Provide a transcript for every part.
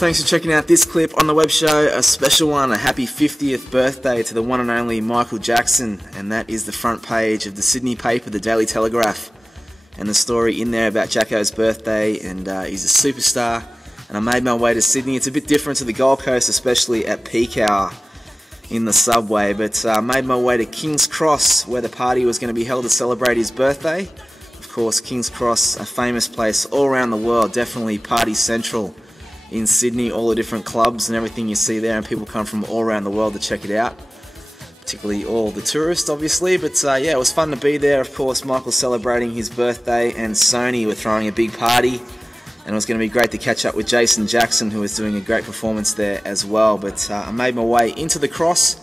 thanks for checking out this clip on the web show. A special one, a happy 50th birthday to the one and only Michael Jackson, and that is the front page of the Sydney paper, the Daily Telegraph, and the story in there about Jacko's birthday, and he's a superstar. And I made my way to Sydney. It's a bit different to the Gold Coast, especially at peak hour in the subway, but I made my way to King's Cross, where the party was going to be held to celebrate his birthday. Of course, King's Cross, a famous place all around the world, definitely party central in Sydney, all the different clubs and everything you see there, and people come from all around the world to check it out, particularly all the tourists, obviously. But yeah, it was fun to be there. Of course, Michael celebrating his birthday, and Sony were throwing a big party, and it was going to be great to catch up with Jason Jackson, who was doing a great performance there as well. But I made my way into the Cross,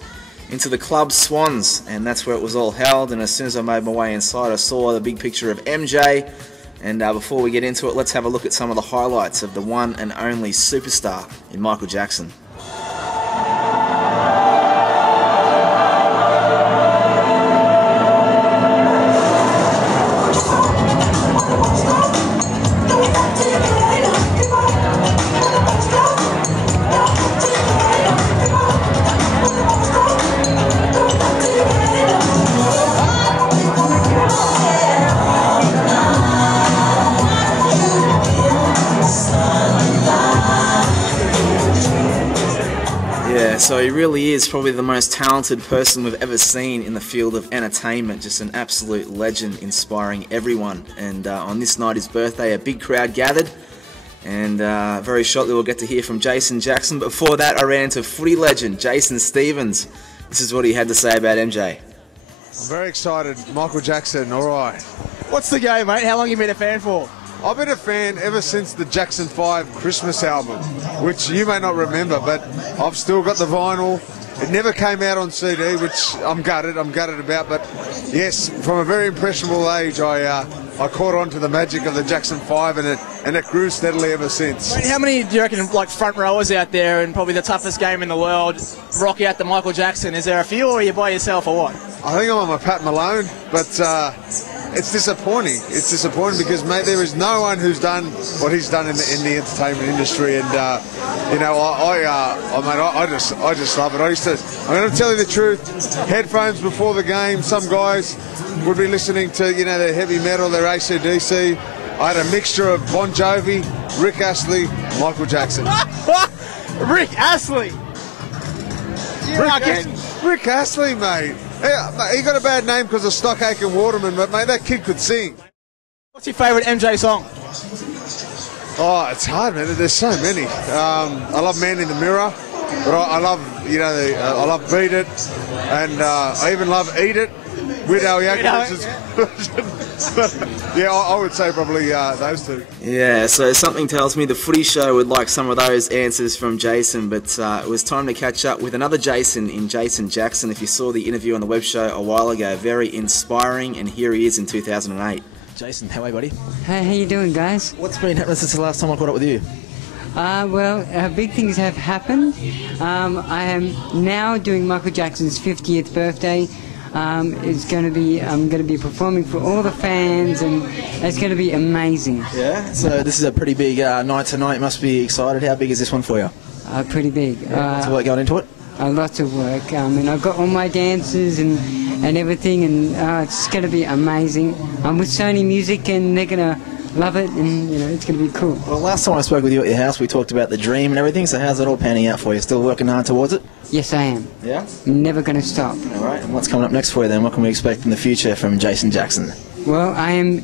into the club SWANS, and that's where it was all held. And as soon as I made my way inside, I saw the big picture of MJ. And before we get into it, let's have a look at some of the highlights of the one and only superstar in Michael Jackson. So he really is probably the most talented person we've ever seen in the field of entertainment, just an absolute legend, inspiring everyone. And on this night, his birthday, a big crowd gathered, and very shortly we'll get to hear from Jason Jackson. But before that, I ran into footy legend Jason Stevens. This is what he had to say about MJ. I'm very excited. Michael Jackson, all right. What's the go, mate? How long have you been a fan for? I've been a fan ever since the Jackson 5 Christmas album, which you may not remember, but I've still got the vinyl. It never came out on CD, which I'm gutted about, but yes, from a very impressionable age, I caught on to the magic of the Jackson 5, and it grew steadily ever since. Mate, how many do you reckon, like, front rowers out there, and probably the toughest game in the world, rock out to Michael Jackson? Is there a few, or are you by yourself, or what? I think I'm on my Pat Malone, but it's disappointing. It's disappointing because, mate, there is no one who's done what he's done in the entertainment industry, and you know, I just love it. I'm going to tell you the truth. Headphones before the game. Some guys would be listening to, you know, their heavy metal, their AC/DC. I had a mixture of Bon Jovi, Rick Astley, Michael Jackson. Rick Astley. Rick Astley, mate. He got a bad name because of Stockache and Waterman, but mate, that kid could sing. What's your favourite MJ song? Oh, it's hard, man. There's so many. I love Man in the Mirror, but I love, you know, I love Beat It, and I even love Eat It with Al Yankovic's version. Yeah, I would say probably those two. Yeah, so something tells me the footy show would like some of those answers from Jason, but it was time to catch up with another Jason in Jason Jackson. If you saw the interview on the web show a while ago, very inspiring, and here he is in 2008. Jason, how are you, buddy? Hey, how you doing, guys? What's been happening since the last time I caught up with you? Well, big things have happened. I am now doing Michael Jackson's 50th birthday. I'm going to be performing for all the fans, and it's going to be amazing. Yeah. So this is a pretty big night tonight. You must be excited. How big is this one for you? Pretty big. Lots of work going into it. Lots of work. And I've got all my dancers and everything, and it's going to be amazing. I'm with Sony Music, and they're going to love it, and you know, it's going to be cool. Well, last time I spoke with you at your house, we talked about the dream and everything. So how's it all panning out for you? Still working hard towards it? Yes, I am. Yeah? I'm never going to stop. All right. And what's coming up next for you then? What can we expect in the future from Jason Jackson? Well, I am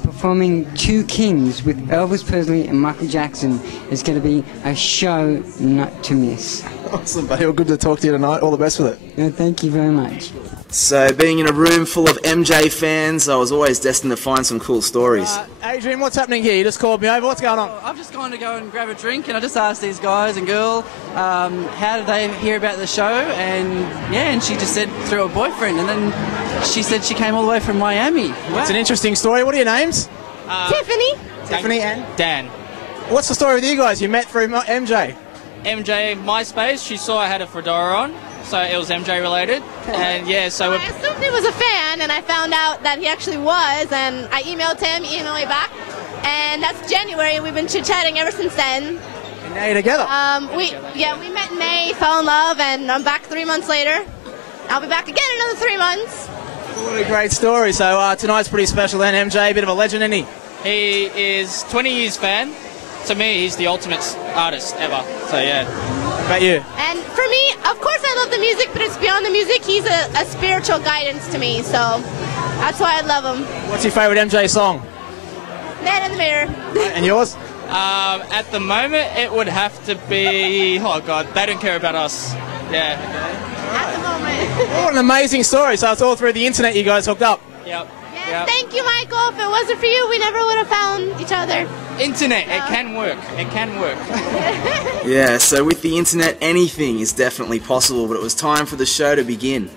performing Two Kings with Elvis Presley and Michael Jackson. It's going to be a show not to miss. Awesome, buddy. Well, good to talk to you tonight. All the best with it. No, thank you very much. So, being in a room full of MJ fans, I was always destined to find some cool stories. Adrian, what's happening here? You just called me over. What's going on? I've just gone to go and grab a drink, and I just asked these guys and girl, how did they hear about the show? And yeah, and she just said through her boyfriend, and then she said she came all the way from Miami. Wow. It's an interesting story. What are your names? Tiffany. Tiffany and Dan. What's the story with you guys? You met through MJ. MJ, MySpace, she saw I had a fedora on, so it was MJ related. And yeah, so I assumed he was a fan, and I found out that he actually was, and I emailed him, he emailed me back, and that's January, and we've been chit-chatting ever since then. Now you're together. We met in May, fell in love, and I'm back 3 months later. I'll be back again in another 3 months. What a great story. So tonight's pretty special then. MJ, a bit of a legend, isn't he? He is 20 years fan. To me, he's the ultimate artist ever. So yeah. What about you? And for me, of course I love the music, but it's beyond the music. He's a spiritual guidance to me, so that's why I love him. What's your favourite MJ song? Man in the Mirror. And yours? At the moment, it would have to be, oh God, They Don't Care About Us. Yeah. At the moment. What an amazing story. So it's all through the internet you guys hooked up. Yep. Yes, Yep. thank you, Michael. If it wasn't for you, we never would have found each other. Internet, it can work. It can work. Yeah, so with the internet, anything is definitely possible, but it was time for the show to begin.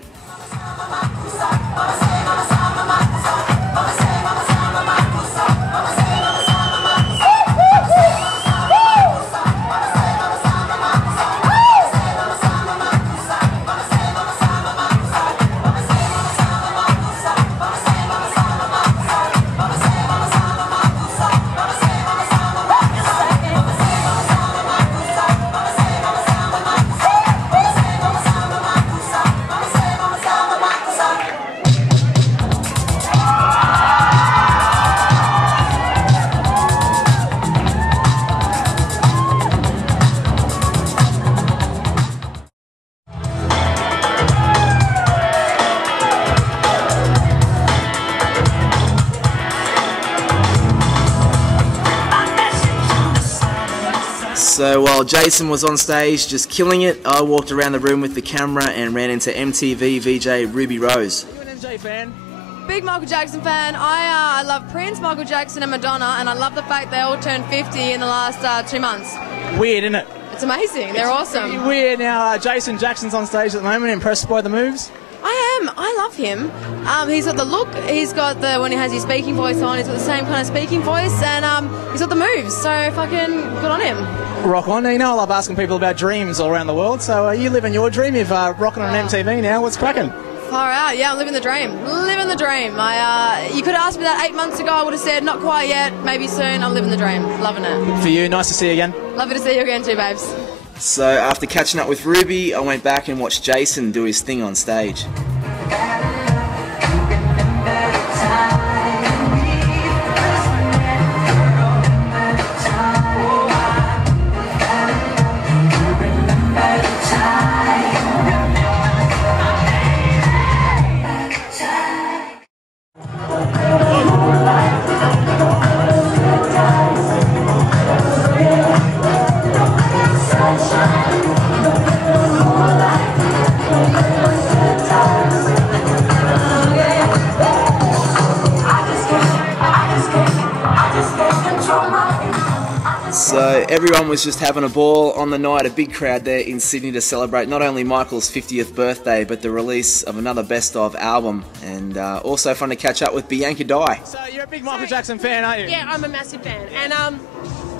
So while Jason was on stage just killing it, I walked around the room with the camera and ran into MTV VJ Ruby Rose. Are you an MJ fan? Big Michael Jackson fan. I love Prince, Michael Jackson and Madonna, and I love the fact they all turned 50 in the last 2 months. Weird, isn't it? It's amazing. They're awesome. Weird. Now Jason Jackson's on stage at the moment, impressed by the moves? I am. I love him. He's got the look. He's got the, when he has his speaking voice on, he's got the same kind of speaking voice, and he's got the moves. So fucking good on him. Rock on. Now, you know I love asking people about dreams all around the world, so are you living your dream? You've rocking on MTV now. What's cracking? Far out. Yeah, I'm living the dream. Living the dream. You could have asked me that 8 months ago. I would have said, not quite yet, maybe soon. I'm living the dream. Loving it. For you, nice to see you again. Lovely to see you again too, babes. So after catching up with Ruby, I went back and watched Jason do his thing on stage. So everyone was just having a ball on the night, a big crowd there in Sydney to celebrate not only Michael's 50th birthday, but the release of another best of album, and also fun to catch up with Bianca Dye. So you're a big Michael Jackson fan, aren't you? Yeah, I'm a massive fan. And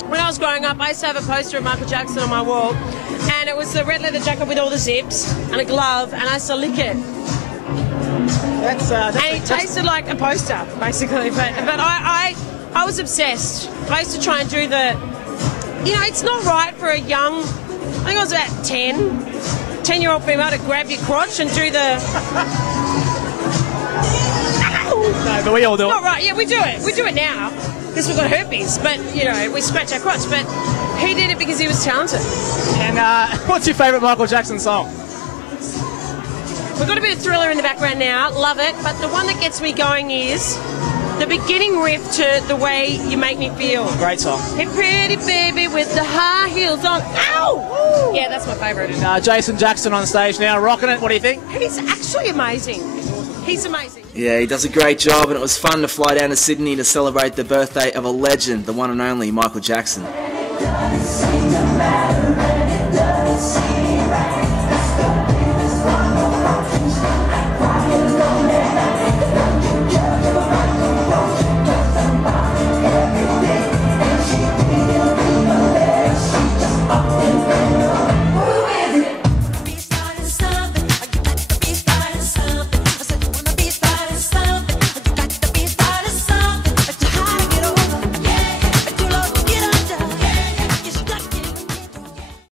when I was growing up, I used to have a poster of Michael Jackson on my wall, and it was the red leather jacket with all the zips and a glove, and I used to lick it. And it tasted like a poster, basically. But I was obsessed. I used to try and do the, you know, it's not right for a young, I think I was about 10-year-old female to grab your crotch and do the... No, but we all do it. Not right, yeah, we do it. We do it now because we've got herpes, but, you know, we scratch our crotch. But he did it because he was talented. And what's your favourite Michael Jackson song? We've got a bit of Thriller in the background now, love it, but the one that gets me going is the beginning riff to The Way You Make Me Feel. Great song. Hey, pretty baby with the high heels on. Ow! Yeah, that's my favourite. Jason Jackson on stage now, rocking it. What do you think? He's actually amazing. He's amazing. Yeah, he does a great job, and it was fun to fly down to Sydney to celebrate the birthday of a legend, the one and only Michael Jackson.